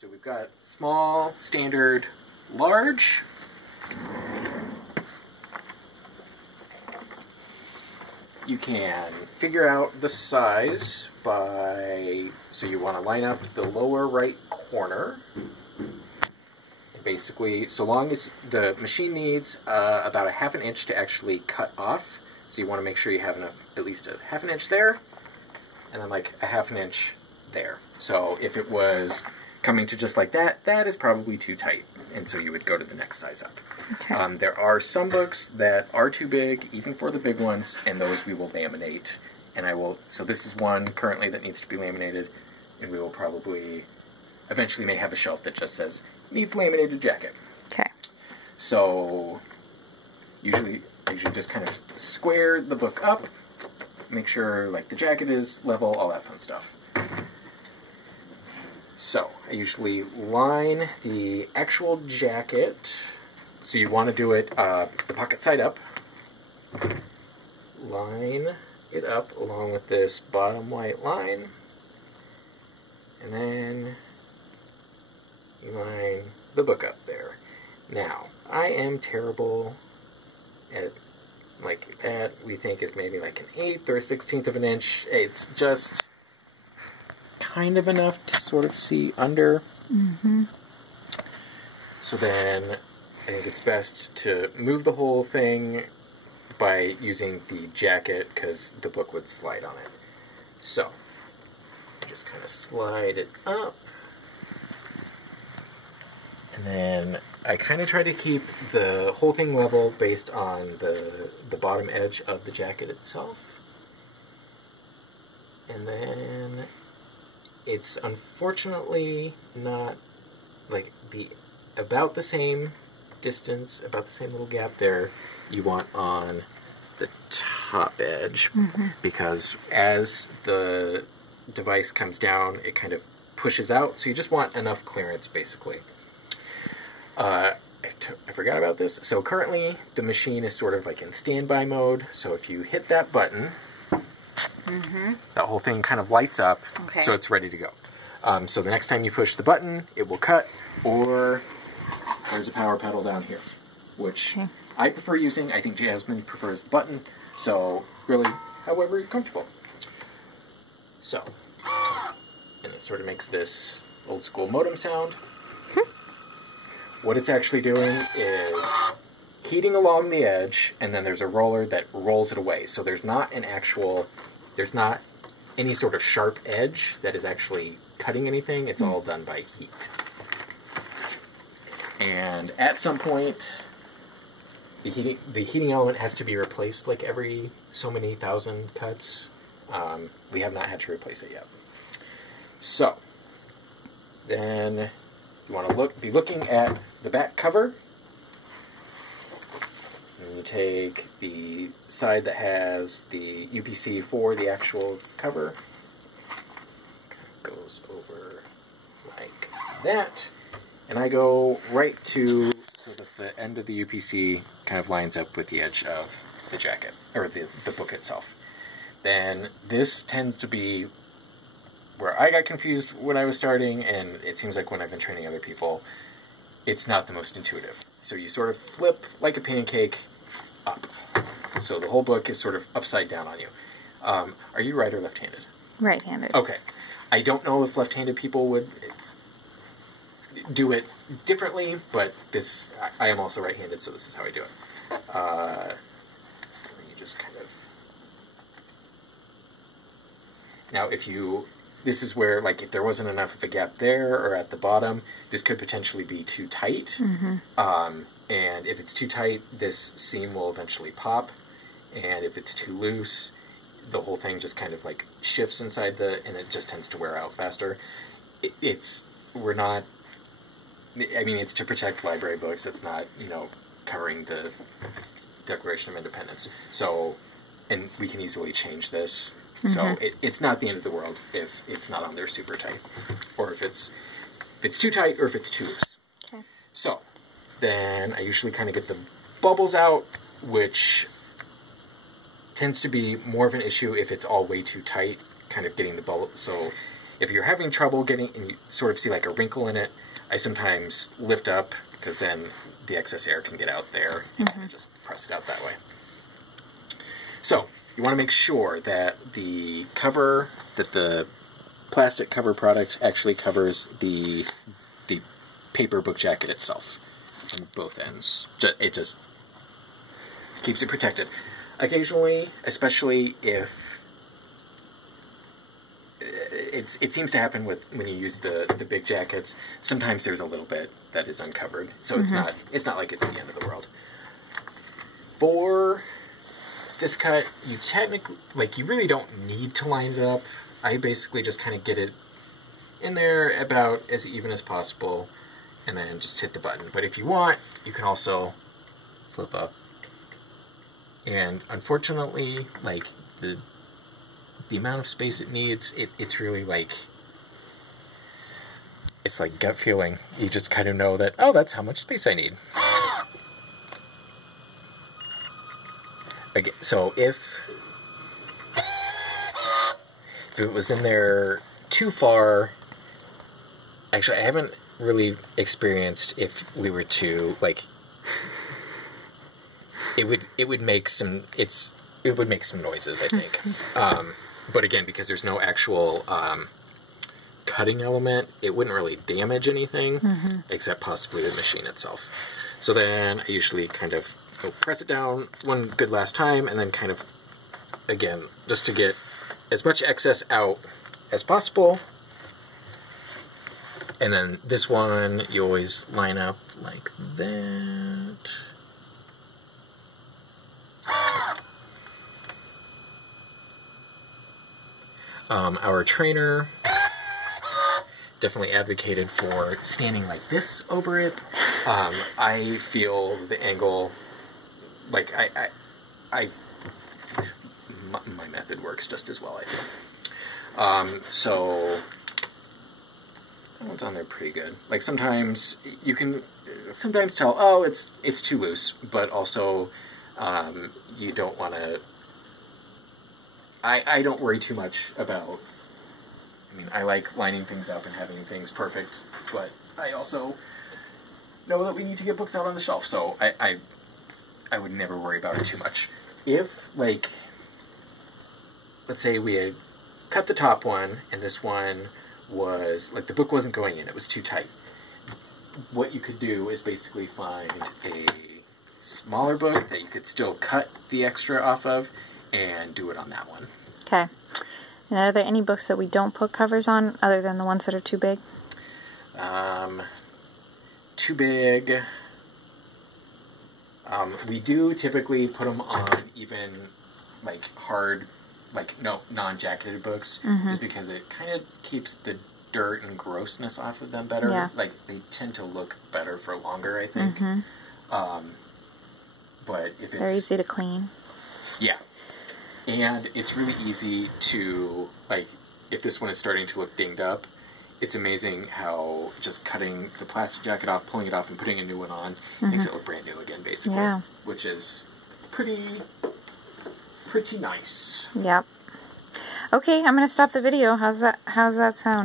So we've got small, standard, large. You can figure out the size by, so you want to line up the lower right corner. And basically, so long as the machine needs about a ½ inch to actually cut off, so you want to make sure you have enough, at least a ½ inch there, and then like a ½ inch there. So if it was coming to just like that, that is probably too tight, and so you would go to the next size up. Okay. There are some books that are too big, even for the big ones, and those we will laminate. And I will, so this is one currently that needs to be laminated, and we will probably, eventually may have a shelf that just says, needs laminated jacket. Okay. So, I usually just kind of square the book up, make sure like the jacket is level, all that fun stuff. So, I usually line the actual jacket. So you want to do it the pocket side up. Line it up along with this bottom white line. And then you line the book up there. Now, I am terrible at, like, that we think is maybe like an 1/8 or a 1/16 of an inch. It's just kind of enough to sort of see under. Mm-hmm. So then I think it's best to move the whole thing by using the jacket because the book would slide on it. So, just kind of slide it up. And then I kind of try to keep the whole thing level based on the bottom edge of the jacket itself. And then it's unfortunately not like about the same distance, about the same little gap there you want on the top edge, because as the device comes down, it kind of pushes out, so you just want enough clearance, basically. I forgot about this. So currently, the machine is sort of like in standby mode, so if you hit that button, that whole thing kind of lights up, so it's ready to go. So the next time you push the button, it will cut, or there's a power pedal down here, which I prefer using. I think Jasmine prefers the button, so really, however you're comfortable. So, and it sort of makes this old school modem sound. What it's actually doing is heating along the edge, and then there's a roller that rolls it away. So there's not any sort of sharp edge that is actually cutting anything. It's all done by heat. And at some point, the heating element has to be replaced like every so many thousand cuts. We have not had to replace it yet. So, then you want to be looking at the back cover. And you take the side that has the UPC for the actual cover. Goes over like that. And I go right to sort of the end of the UPC, kind of lines up with the edge of the jacket, or the book itself. Then this tends to be where I got confused when I was starting, and it seems like when I've been training other people, it's not the most intuitive. So you sort of flip like a pancake up. So the whole book is sort of upside down on you. Are you right or left-handed? Right-handed. Okay. I don't know if left-handed people would do it differently, but I am also right-handed, so this is how I do it. So you just kind of... Now, this is where, like, if there wasn't enough of a gap there or at the bottom, this could potentially be too tight. And if it's too tight, this seam will eventually pop. And if it's too loose, the whole thing just kind of, like, shifts inside and it just tends to wear out faster. It's to protect library books. It's not, covering the Declaration of Independence. So, and we can easily change this. So it's not the end of the world if it's not on there super tight, or if it's too tight, or if it's too loose. Okay. So then I usually kind of get the bubbles out, which tends to be more of an issue if it's all way too tight, kind of getting the bubble. So if you're having trouble getting, and you sort of see like a wrinkle in it, I sometimes lift up, because then the excess air can get out there, and I can just press it out that way. So, you want to make sure that the cover, that the plastic cover product actually covers the paper book jacket itself on both ends. It just keeps it protected. Occasionally, especially if it seems to happen when you use the big jackets, sometimes there's a little bit that is uncovered, so it's not like it's the end of the world. For this cut, you technically, you really don't need to line it up. I basically just kind of get it in there about as even as possible, and then just hit the button. But if you want, you can also flip up. And unfortunately, the amount of space it needs, it's really it's like gut feeling. You just kind of know that, oh, that's how much space I need. Again, so if it was in there too far, actually I haven't really experienced if we were to it would make some noises, I think. But again, because there's no actual cutting element, it wouldn't really damage anything except possibly the machine itself. So then I usually kind of press it down one good last time, and then kind of, again, just to get as much excess out as possible. And then this one, you always line up like that. Our trainer definitely advocated for standing like this over it. I feel the angle, my method works just as well, I feel. So that one's on there pretty good. Sometimes you can sometimes tell, oh, it's too loose, but also you don't want to. I don't worry too much about. I mean, I like lining things up and having things perfect, but I also know that we need to get books out on the shelf, so I would never worry about it too much. If, let's say we had cut the top one, and this one was, the book wasn't going in, it was too tight. What you could do is basically find a smaller book that you could still cut the extra off of, and do it on that one. Okay. And are there any books that we don't put covers on, other than the ones that are too big? Too big. We do typically put them on even, hard, non-jacketed books, just because it kind of keeps the dirt and grossness off of them better. Yeah. They tend to look better for longer, I think. But if they're easy to clean. Yeah. And it's really easy to, if this one is starting to look dinged up, it's amazing how just cutting the plastic jacket off, pulling it off, and putting a new one on makes it look brand new again, basically. Yeah. Which is pretty nice. Yep. Okay, I'm going to stop the video. How's that sound?